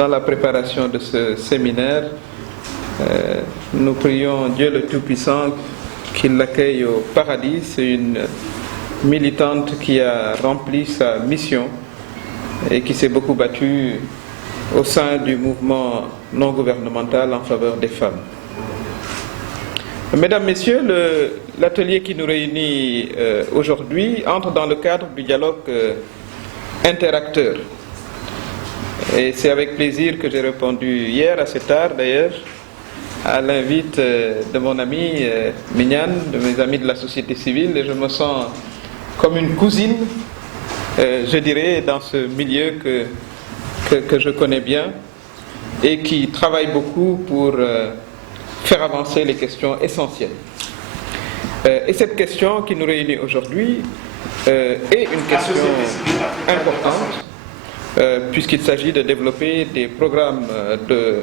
dans la préparation de ce séminaire, nous prions Dieu le Tout-Puissant qu'il l'accueille au paradis. C'est une militante qui a rempli sa mission et qui s'est beaucoup battue au sein du mouvement non gouvernemental en faveur des femmes. Mesdames, Messieurs, l'atelier qui nous réunit aujourd'hui entre dans le cadre du dialogue interacteur. Et c'est avec plaisir que j'ai répondu hier, à cette heure d'ailleurs, à l'invite de mon ami Mignane, de mes amis de la société civile, et je me sens comme une cousine, je dirais, dans ce milieu que je connais bien et qui travaille beaucoup pour faire avancer les questions essentielles. Et cette question qui nous réunit aujourd'hui est une question importante, puisqu'il s'agit de développer des programmes de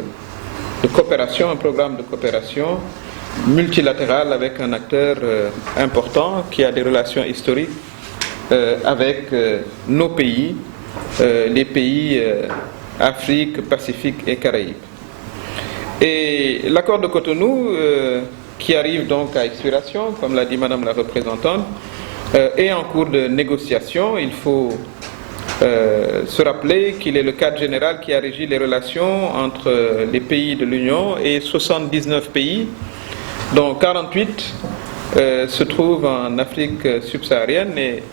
coopération, un programme de coopération multilatéral avec un acteur important qui a des relations historiques avec nos pays, les pays Afrique, Pacifique et Caraïbes. Et l'accord de Cotonou, qui arrive donc à expiration, comme l'a dit Madame la représentante, est en cours de négociation. Il faut se rappeler qu'il est le cadre général qui a régi les relations entre les pays de l'Union et 79 pays, dont 48 se trouvent en Afrique subsaharienne. Et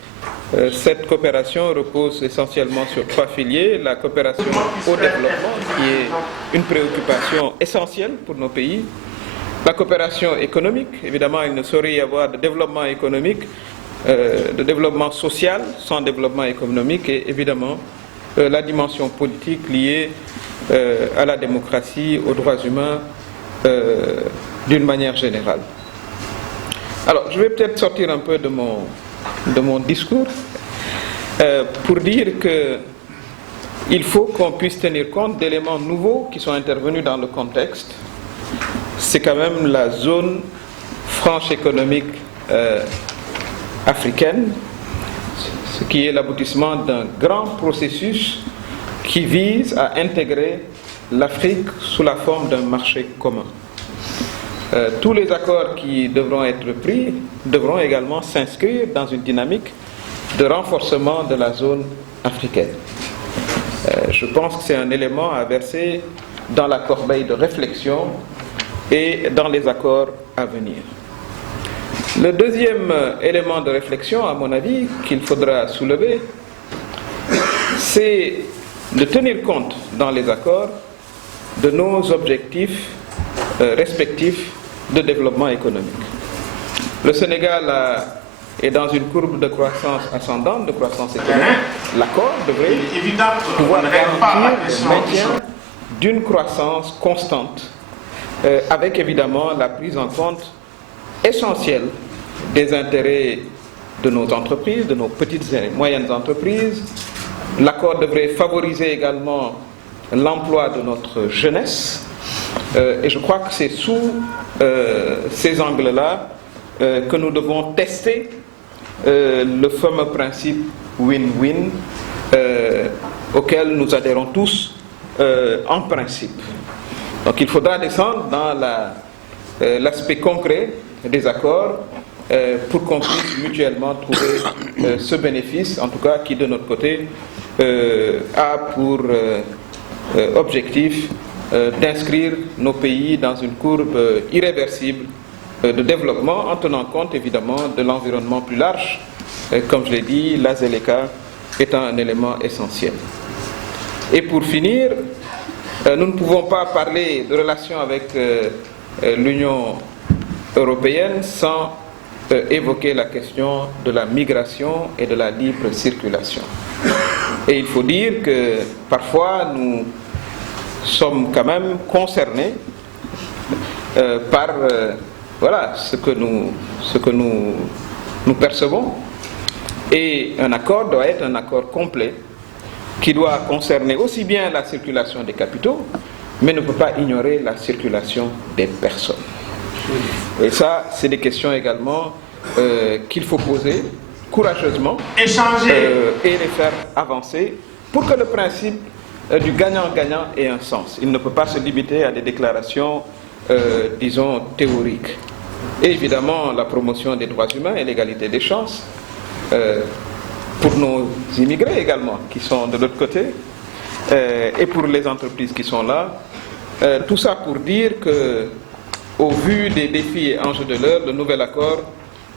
cette coopération repose essentiellement sur trois piliers. La coopération au développement, qui est une préoccupation essentielle pour nos pays. La coopération économique, évidemment, il ne saurait y avoir de développement économique, de développement social sans développement économique, et évidemment la dimension politique liée à la démocratie, aux droits humains d'une manière générale. Alors, je vais peut-être sortir un peu de mon discours pour dire qu'il faut qu'on puisse tenir compte d'éléments nouveaux qui sont intervenus dans le contexte. C'est quand même la zone franche économique africaine, ce qui est l'aboutissement d'un grand processus qui vise à intégrer l'Afrique sous la forme d'un marché commun. Tous les accords qui devront être pris devront également s'inscrire dans une dynamique de renforcement de la zone africaine. Je pense que c'est un élément à verser dans la corbeille de réflexion et dans les accords à venir. Le deuxième élément de réflexion, à mon avis, qu'il faudra soulever, c'est de tenir compte dans les accords de nos objectifs respectifs de développement économique. Le Sénégal est dans une courbe de croissance ascendante, de croissance économique. L'accord devrait pouvoir garantir le maintien d'une croissance constante, avec évidemment la prise en compte essentielle des intérêts de nos entreprises, de nos petites et moyennes entreprises. L'accord devrait favoriser également l'emploi de notre jeunesse. Et je crois que c'est sous ces angles-là que nous devons tester le fameux principe win-win auquel nous adhérons tous en principe. Donc il faudra descendre dans l'aspect concret des accords pour qu'on puisse mutuellement trouver ce bénéfice, en tout cas qui de notre côté a pour objectif d'inscrire nos pays dans une courbe irréversible de développement en tenant compte évidemment de l'environnement plus large. Comme je l'ai dit, la ZLECA étant un élément essentiel. Et pour finir, nous ne pouvons pas parler de relations avec l'Union européenne sans évoquer la question de la migration et de la libre circulation. Et il faut dire que parfois nous sommes quand même concernés par ce que nous percevons. Et un accord doit être un accord complet qui doit concerner aussi bien la circulation des capitaux, mais ne peut pas ignorer la circulation des personnes. Et ça, c'est des questions également qu'il faut poser courageusement et les faire avancer pour que le principe du gagnant-gagnant ait un sens. Il ne peut pas se limiter à des déclarations, disons, théoriques. Et évidemment, la promotion des droits humains et l'égalité des chances pour nos immigrés également, qui sont de l'autre côté, et pour les entreprises qui sont là. Tout ça pour dire que, au vu des défis et enjeux de l'heure, le nouvel accord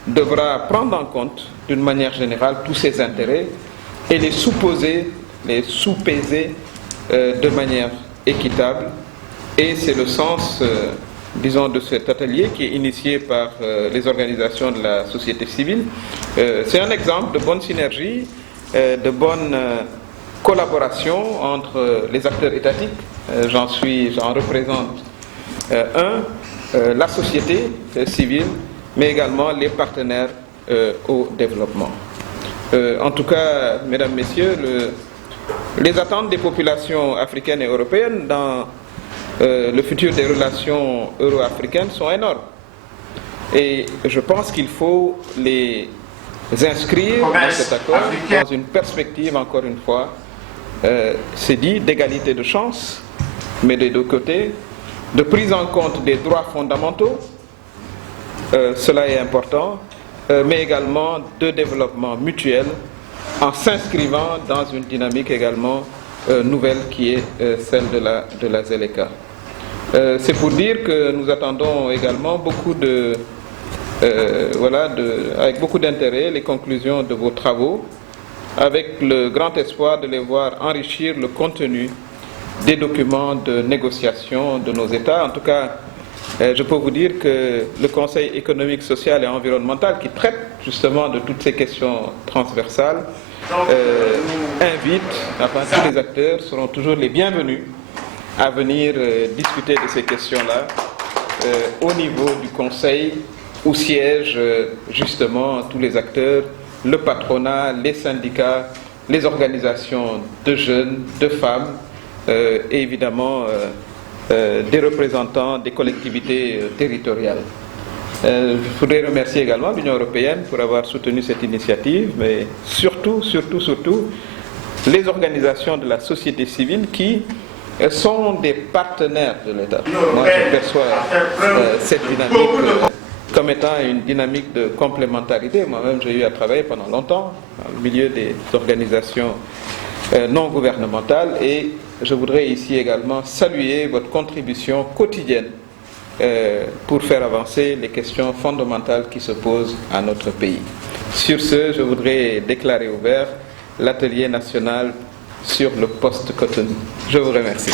devra prendre en compte, d'une manière générale, tous ces intérêts et les sous-peser de manière équitable. Et c'est le sens, disons, de cet atelier qui est initié par les organisations de la société civile. C'est un exemple de bonne synergie, de bonne collaboration entre les acteurs étatiques. J'en représente la société civile, mais également les partenaires au développement. En tout cas, mesdames, messieurs, les attentes des populations africaines et européennes dans le futur des relations euro-africaines sont énormes. Et je pense qu'il faut les inscrire dans cet accord dans une perspective, encore une fois, c'est dit, d'égalité de chance, mais des deux côtés, de prise en compte des droits fondamentaux, cela est important, mais également de développement mutuel en s'inscrivant dans une dynamique également nouvelle qui est celle de la ZLECA. C'est pour dire que nous attendons également avec beaucoup d'intérêt les conclusions de vos travaux, avec le grand espoir de les voir enrichir le contenu des documents de négociation de nos États. En tout cas, je peux vous dire que le Conseil économique, social et environnemental, qui traite justement de toutes ces questions transversales, invite, enfin tous les acteurs seront toujours les bienvenus à venir discuter de ces questions-là au niveau du Conseil où siègent justement tous les acteurs, le patronat, les syndicats, les organisations de jeunes, de femmes et évidemment des représentants des collectivités territoriales. Je voudrais remercier également l'Union européenne pour avoir soutenu cette initiative, mais surtout les organisations de la société civile qui sont des partenaires de l'État. Moi, je perçois cette dynamique comme étant une dynamique de complémentarité. Moi-même, j'ai eu à travailler pendant longtemps au milieu des organisations non gouvernementales et je voudrais ici également saluer votre contribution quotidienne pour faire avancer les questions fondamentales qui se posent à notre pays. Sur ce, je voudrais déclarer ouvert l'atelier national sur le post-Cotonou. Je vous remercie.